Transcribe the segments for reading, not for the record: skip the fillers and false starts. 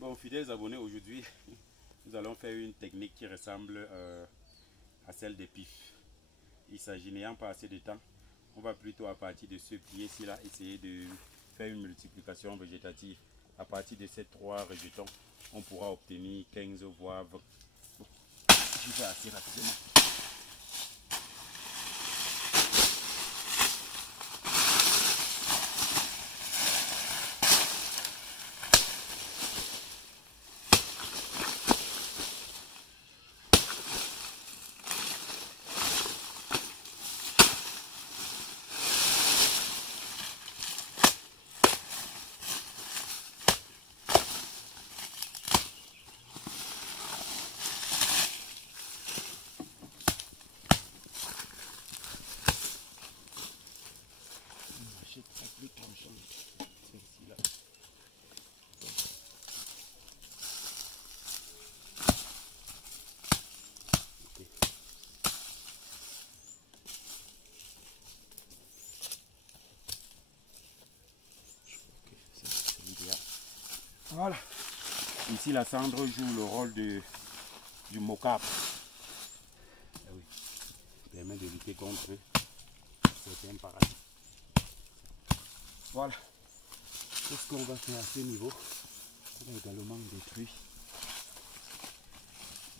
Bon, fidèles abonnés, aujourd'hui, nous allons faire une technique qui ressemble à celle des pifs. Il s'agit, n'ayant pas assez de temps, on va plutôt à partir de ce pied-ci là, essayer de faire une multiplication végétative. À partir de ces 3 rejetons, on pourra obtenir 15 voire 20. Bon, je vais assez rapidement. Voilà. Ici, la cendre joue le rôle du mocap. Ah oui. Permet de lutter contre certains parasites. Voilà. Qu'est-ce qu'on va faire à ce niveau? On va également détruire.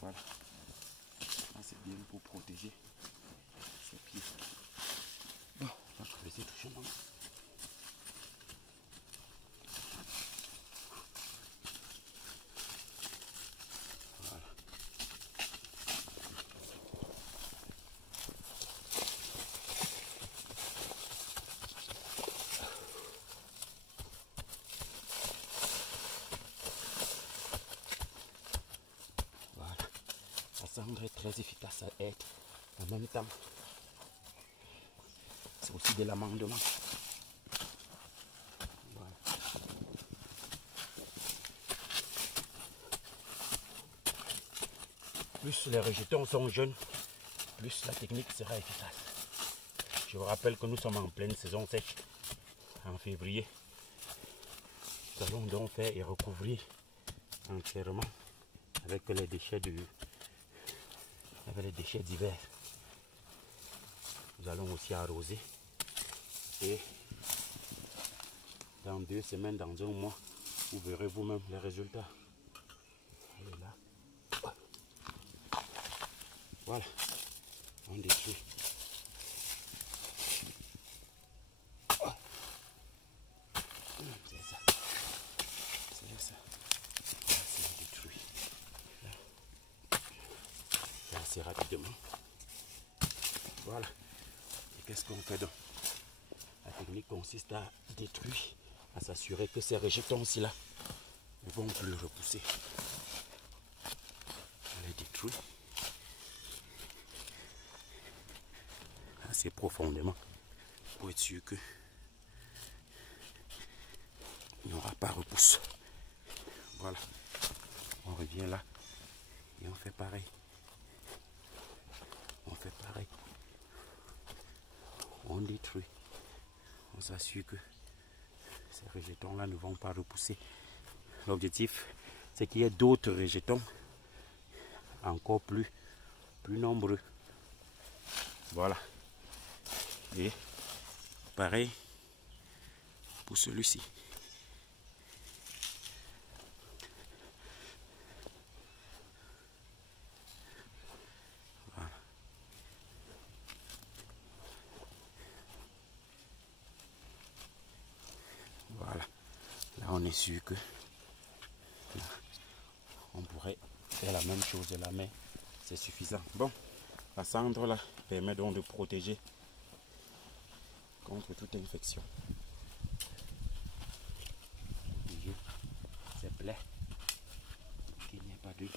Voilà. Là, c'est bien pour protéger ses pieds. Bon, on va laisser tout chemin. La cendre est très efficace à être en même temps. C'est aussi de l'amendement. Voilà. Plus les rejetons sont jeunes, plus la technique sera efficace. Je vous rappelle que nous sommes en pleine saison sèche, en février. Nous allons donc faire et recouvrir entièrement avec les déchets d'hiver. Nous allons aussi arroser et dans 2 semaines, dans 1 mois, vous verrez vous-même les résultats. Elle est là. Voilà, on détruit. C'est ça. C'est ça. Là, c'est détruit. Là, assez rapidement. Voilà. Et qu'est-ce qu'on fait donc? La technique consiste à détruire, à s'assurer que ces rejetons-ci là ne vont plus repousser. On les détruit assez profondément pour être sûr que il n'y aura pas repousse. Voilà. On revient là et on fait pareil. On fait pareil. On détruit. On s'assure que ces rejetons-là ne vont pas repousser. L'objectif, c'est qu'il y ait d'autres rejetons encore plus nombreux. Voilà. Et pareil pour celui-ci. Voilà. Voilà. Là, on est sûr que là, on pourrait faire la même chose de la main. C'est suffisant. Bon, la cendre là permet donc de protéger contre toute infection. C'est plaît qu'il n'y ait pas de...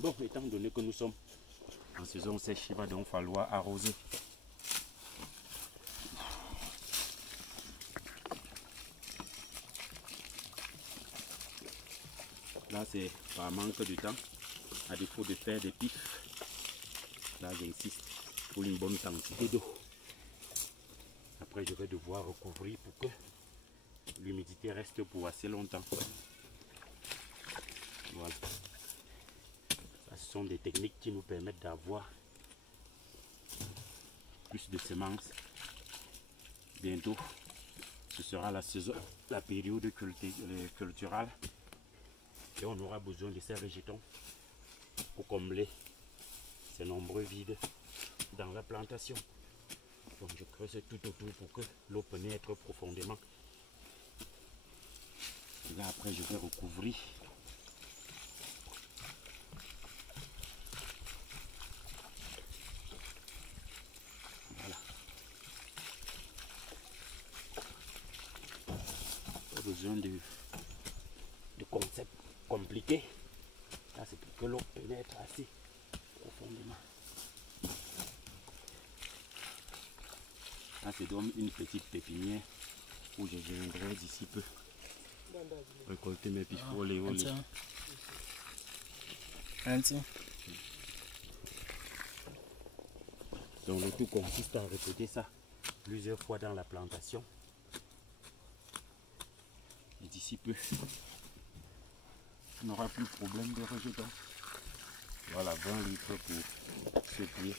Bon, étant donné que nous sommes en saison sèche, il va donc falloir arroser. Là, c'est par manque de temps, à défaut de faire des pifs. Là, j'insiste pour une bonne quantité d'eau. Après, je vais devoir recouvrir pour que l'humidité reste pour assez longtemps. Voilà. Ça, ce sont des techniques qui nous permettent d'avoir plus de semences. Bientôt, ce sera la saison, la période culturelle. Et on aura besoin de ces rejetons pour combler ces nombreux vides dans la plantation. Donc je creuse tout autour pour que l'eau pénètre profondément. Et là après je vais recouvrir. Voilà. Pas besoin de concepts compliqués. Là c'est pour que l'eau pénètre assez profondément. Là c'est donc une petite pépinière où je viendrai d'ici peu récolter mes pifs. Olé, olé. Donc le tout consiste à répéter ça plusieurs fois dans la plantation. Et d'ici peu, on n'aura plus de problème de rejetons. Voilà, 20 litres pour ce pied.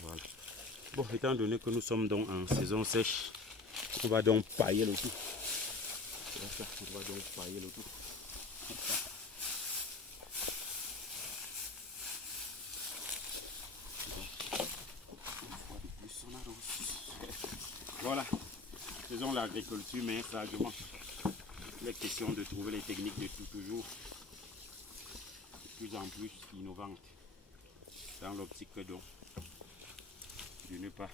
Voilà. Bon, étant donné que nous sommes donc en saison sèche, on va donc pailler le tout. On va donc pailler le tout. Voilà, faisons l'agriculture, mais sagement. Il est question de trouver les techniques de toujours de plus en plus innovantes dans l'optique donc de ne pas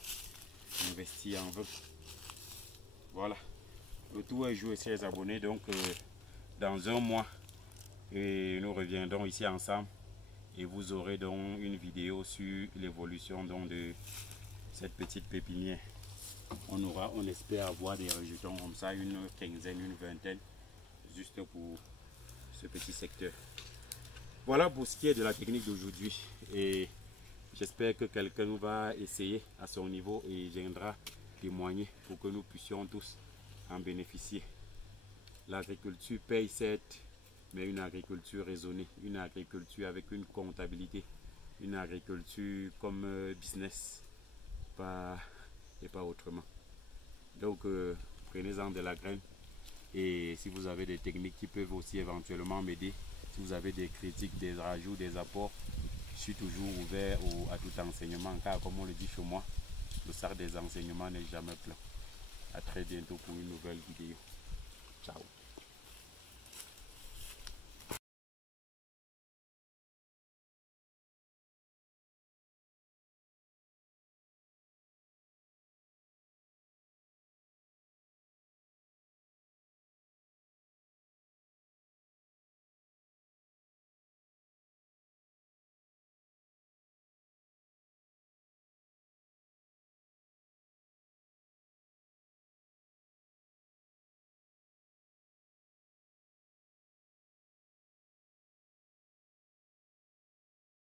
investir en vain. Voilà, le tout est joué, chers abonnés. Donc dans un mois, nous reviendrons ici ensemble et vous aurez donc une vidéo sur l'évolution donc de cette petite pépinière. On espère avoir des rejetons comme ça, une quinzaine, une vingtaine, juste pour ce petit secteur. Voilà pour ce qui est de la technique d'aujourd'hui. Et j'espère que quelqu'un nous va essayer à son niveau et viendra témoigner pour que nous puissions tous en bénéficier. L'agriculture paye certes, mais une agriculture raisonnée, une agriculture avec une comptabilité, une agriculture comme business, et pas autrement. Donc prenez-en de la graine, et si vous avez des techniques qui peuvent aussi éventuellement m'aider, si vous avez des critiques, des rajouts, des apports, je suis toujours ouvert à tout enseignement, car comme on le dit chez moi, le sac des enseignements n'est jamais plein. À très bientôt pour une nouvelle vidéo.